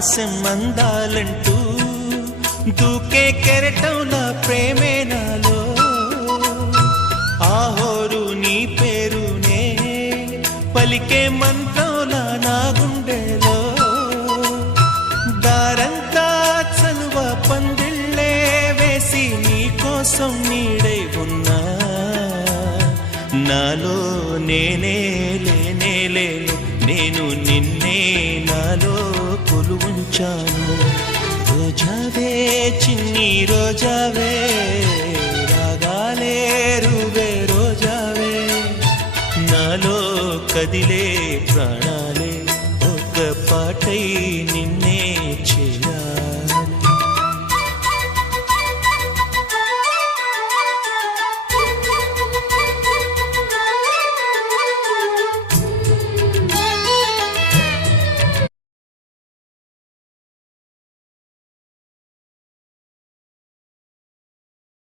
ఆకాశం అందాలంటూ దూకే కెరటంలా ప్రేమే నాలో ఆహోరు నీ పేరునే పలికే మంత్రంలా నా గుండెలో దారంతా చలువ పందిళ్ళే వేసి నీ కోసం నీడై ఉన్నా నాలో నేనే లేనే లేను నేను నిన్నే నాలో కొలువుంచాను రోజావే చిన్ని రోజావే రాగాలే రువే రోజావే నాలో కదిలే ప్రాణాలే ఒక పాటై నిన్నే